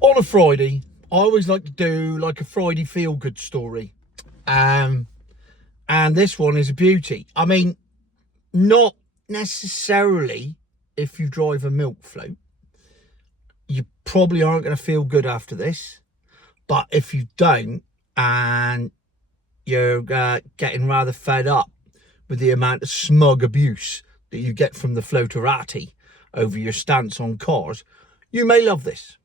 On a Friday, I always like to do like a Friday feel-good story. And this one is a beauty. I mean, not necessarily if you drive a milk float. You probably aren't going to feel good after this. But if you don't, and you're getting rather fed up with the amount of smug abuse that you get from the floaterati over your stance on cars, you may love this.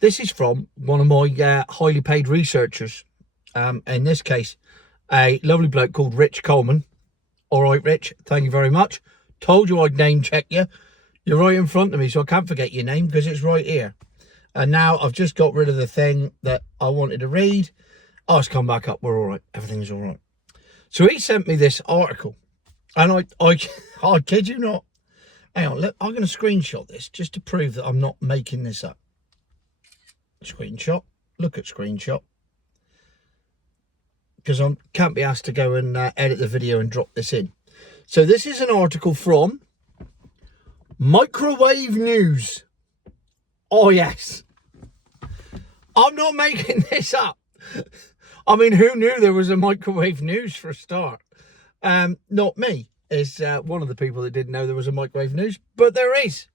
This is from one of my highly paid researchers. In this case, a lovely bloke called Rich Coleman. All right, Rich, thank you very much. Told you I'd name check you. You're right in front of me, so I can't forget your name because it's right here. And now I've just got rid of the thing that I wanted to read. Oh, it's come back up. We're all right. Everything's all right. So he sent me this article. And I kid you not. Hang on, look, I'm going to screenshot this just to prove that I'm not making this up. Screenshot. Look at screenshot. Because I can't be asked to go and edit the video and drop this in. So this is an article from Microwave News. Oh, yes. I'm not making this up. I mean, who knew there was a Microwave News for a start? Not me. Is one of the people that didn't know there was a Microwave News, but there is.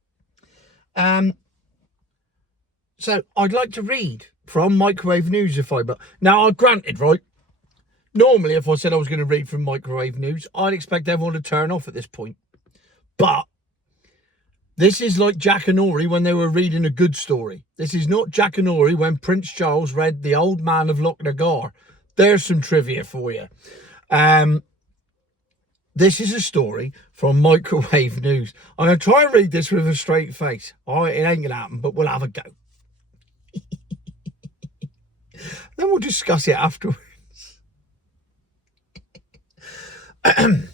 So I'd like to read from Microwave News now, granted, right? Normally, if I said I was going to read from Microwave News, I'd expect everyone to turn off at this point. But this is like Jack and Ori when they were reading a good story. This is not Jack and Ori when Prince Charles read The Old Man of Lochnagar. There's some trivia for you. This is a story from Microwave News. I'm going to try and read this with a straight face. All right, it ain't going to happen, but we'll have a go. Then we'll discuss it afterwards. The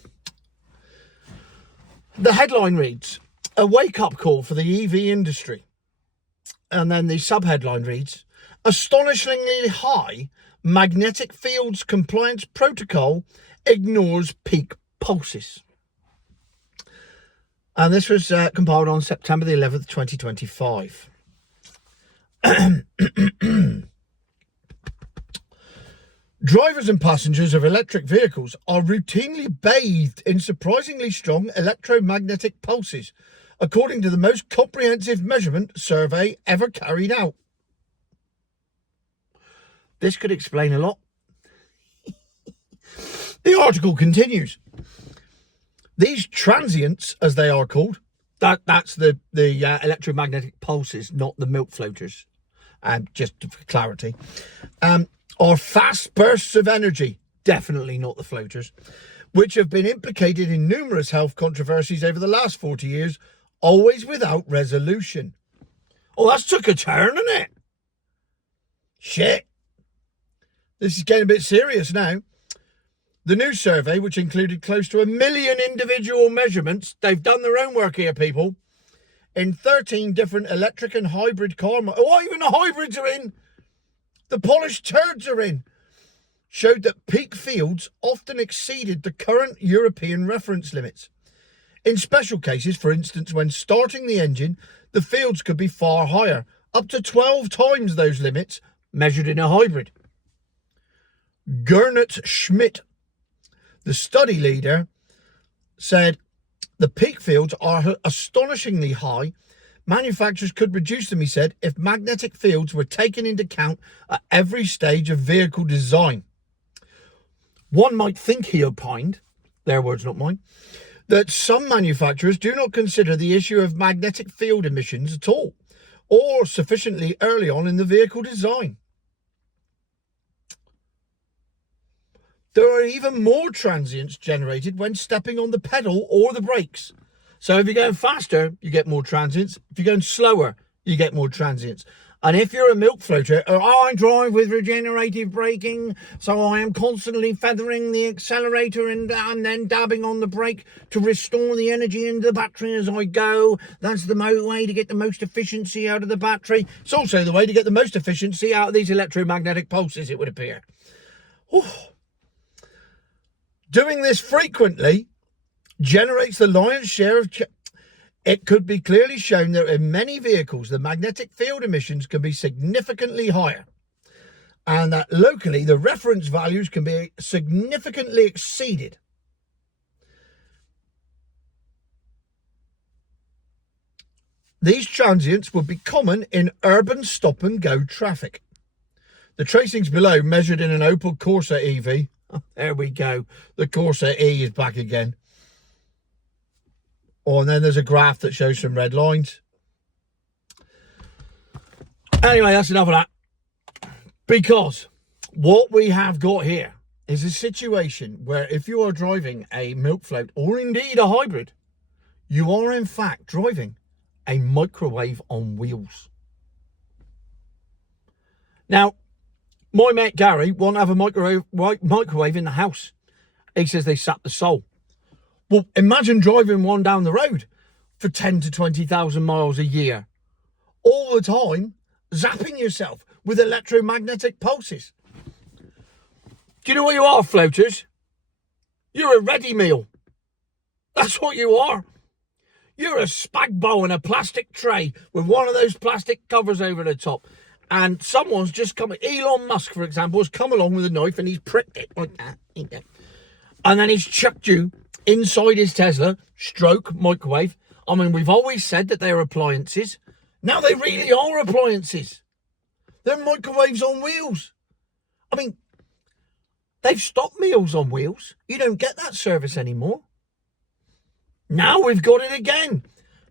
headline reads, a wake-up call for the EV industry. And then the sub-headline reads, astonishingly high magnetic fields compliance protocol ignores peak pulses. And this was compiled on September the 11th, 2025. Drivers and passengers of electric vehicles are routinely bathed in surprisingly strong electromagnetic pulses, according to the most comprehensive measurement survey ever carried out. This could explain a lot. The article continues. These transients, as they are called, that's the electromagnetic pulses, not the milk floaters, just for clarity, are fast bursts of energy, definitely not the floaters, which have been implicated in numerous health controversies over the last 40 years, always without resolution. Oh, that's took a turn, isn't it? Shit. This is getting a bit serious now. The new survey, which included close to 1 million individual measurements, they've done their own work here, people, in 13 different electric and hybrid car models. Oh, even the hybrids are in. The polished turds are in. Showed that peak fields often exceeded the current European reference limits. In special cases, for instance, when starting the engine, the fields could be far higher, up to 12 times those limits measured in a hybrid. Gernot Schmidt, the study leader, said the peak fields are astonishingly high. Manufacturers could reduce them, he said, if magnetic fields were taken into account at every stage of vehicle design. One might think, he opined, their words, not mine, that some manufacturers do not consider the issue of magnetic field emissions at all, or sufficiently early on in the vehicle design. There are even more transients generated when stepping on the pedal or the brakes. So if you're going faster, you get more transients. If you're going slower, you get more transients. And if you're a milk floater, I drive with regenerative braking, so I am constantly feathering the accelerator and then dabbing on the brake to restore the energy into the battery as I go. That's the way to get the most efficiency out of the battery. It's also the way to get the most efficiency out of these electromagnetic pulses, it would appear. Whew. Doing this frequently generates the lion's share of It could be clearly shown that in many vehicles, the magnetic field emissions can be significantly higher, and that locally, the reference values can be significantly exceeded. These transients would be common in urban stop-and-go traffic. The tracings below, measured in an Opel Corsa EV. Oh, there we go. The Corsa E is back again. Oh, and then there's a graph that shows some red lines. Anyway, that's enough of that. Because what we have got here is a situation where if you are driving a milk float, or indeed a hybrid, you are in fact driving a microwave on wheels. Now, my mate Gary won't have a microwave in the house. He says they sap the soul. Well, imagine driving one down the road for 10 to 20,000 miles a year, all the time, zapping yourself with electromagnetic pulses. Do you know what you are, floaters? You're a ready meal. That's what you are. You're a spag bowl in a plastic tray with one of those plastic covers over the top. And someone's just come, Elon Musk, for example, has come along with a knife and he's pricked it like that. And then he's chucked you inside his Tesla, stroke microwave. I mean, we've always said that they're appliances. Now they really are appliances. They're microwaves on wheels. I mean, they've stopped Meals on Wheels. You don't get that service anymore. Now we've got it again.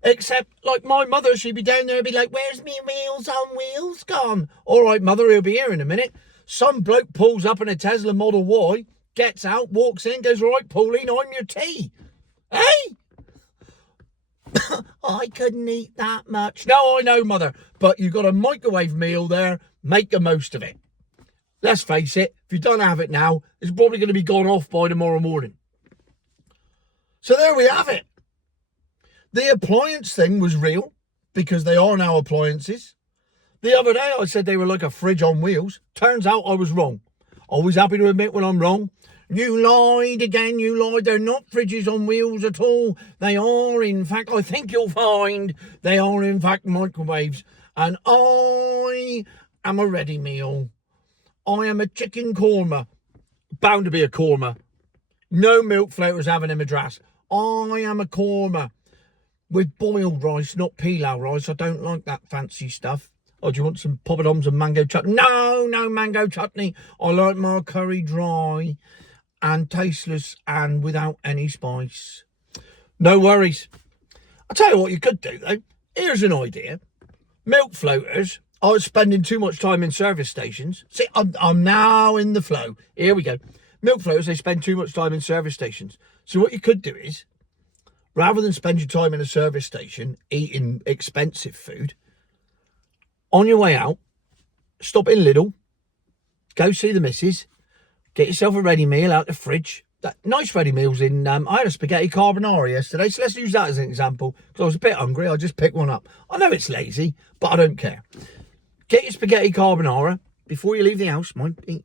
Except, like my mother, she'd be down there and be like, where's me Meals on Wheels gone? All right, mother, he'll be here in a minute. Some bloke pulls up in a Tesla Model Y, gets out, walks in, goes, all right, Pauline, I'm your tea. Hey? I couldn't eat that much. No, I know, mother, but you've got a microwave meal there. Make the most of it. Let's face it, if you don't have it now, it's probably going to be gone off by tomorrow morning. So there we have it. The appliance thing was real, because they are now appliances. The other day I said they were like a fridge on wheels. Turns out I was wrong. Always happy to admit when I'm wrong. You lied again, you lied. They're not fridges on wheels at all. They are, in fact, I think you'll find, they are, in fact, microwaves. And I am a ready meal. I am a chicken korma. Bound to be a korma. No milk floaters having a madras. I am a korma. With boiled rice, not pilau rice. I don't like that fancy stuff. Oh, do you want some poppadoms and mango chutney? No mango chutney. I like my curry dry and tasteless and without any spice. No worries. I'll tell you what you could do, though. Here's an idea. Milk floaters are spending too much time in service stations. See, I'm now in the flow. Here we go. Milk floaters, they spend too much time in service stations. So what you could do is, rather than spend your time in a service station eating expensive food, on your way out, stop in Lidl, go see the missus, get yourself a ready meal out the fridge. That nice ready meals in, I had a spaghetti carbonara yesterday, so let's use that as an example, because I was a bit hungry. I just picked one up. I know it's lazy, but I don't care. Get your spaghetti carbonara before you leave the house, mind.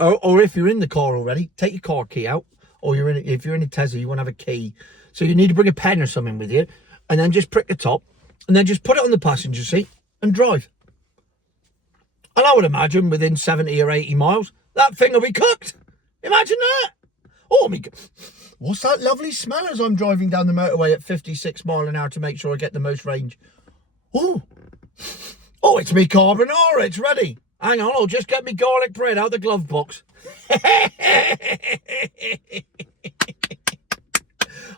Or if you're in the car already, take your car key out. Or if you're in a Tesla, you want to have a key. So you need to bring a pen or something with you, and then just prick the top, and then just put it on the passenger seat and drive. And I would imagine within 70 or 80 miles, that thing will be cooked. Imagine that. Oh, my God. What's that lovely smell as I'm driving down the motorway at 56 miles an hour to make sure I get the most range? Oh, it's me carbonara. It's ready. Hang on, I'll just get me garlic bread out the glove box.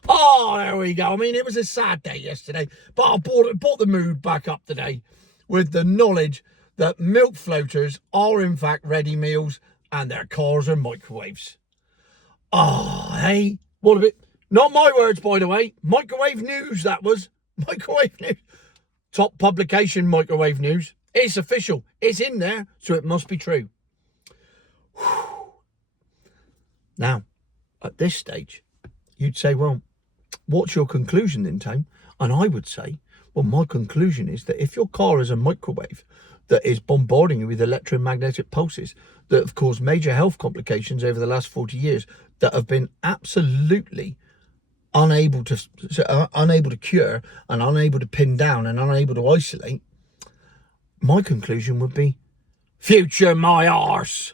Oh, there we go. I mean, it was a sad day yesterday, but I brought the mood back up today with the knowledge that milk floaters are, in fact, ready meals and their cars are microwaves. Oh, hey, what a bit. Not my words, by the way. Microwave News, that was. Microwave News. Top publication, Microwave News. It's official. It's in there, so it must be true. Whew. Now, at this stage, you'd say, well, what's your conclusion then, Tone? And I would say, well, my conclusion is that if your car is a microwave that is bombarding you with electromagnetic pulses that have caused major health complications over the last 40 years that have been absolutely unable to cure and unable to pin down and unable to isolate, my conclusion would be future my arse.